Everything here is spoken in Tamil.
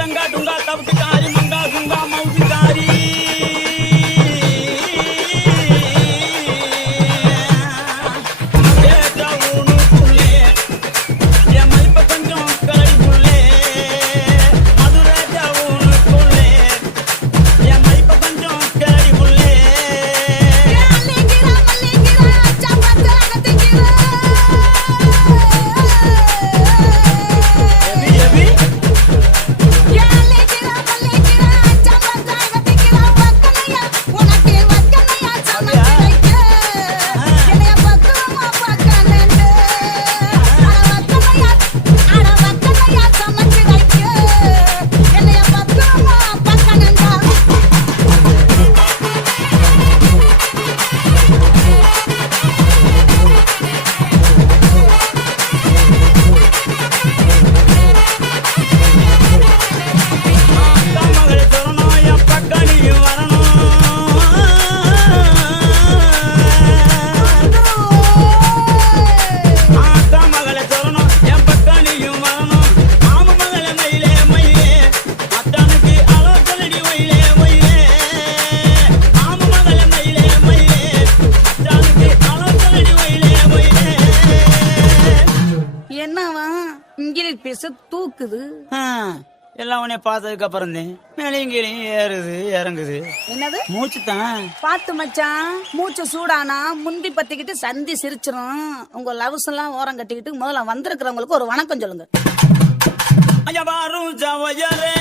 गंगा डूंगा तब कारी मंगा गुंगा मौसी தூக்குது எல்லாம் உன்னை பார்த்ததுக்கு அப்புறம் மேலையும் கீழையும் ஏறுது இறங்குது. என்னது மூச்சு தான் பாத்து மச்சான். மூச்சு சூடானா முந்தி பத்திக்கிட்டு சந்தி சிரிச்சிரும். உங்க லவ்ஸ் எல்லாம் ஓரம் கட்டிக்கிட்டு முதல்ல வந்திருக்கிறவங்களுக்கு ஒரு வணக்கம் சொல்லுங்க. ஐயா பாரு ஜவயரே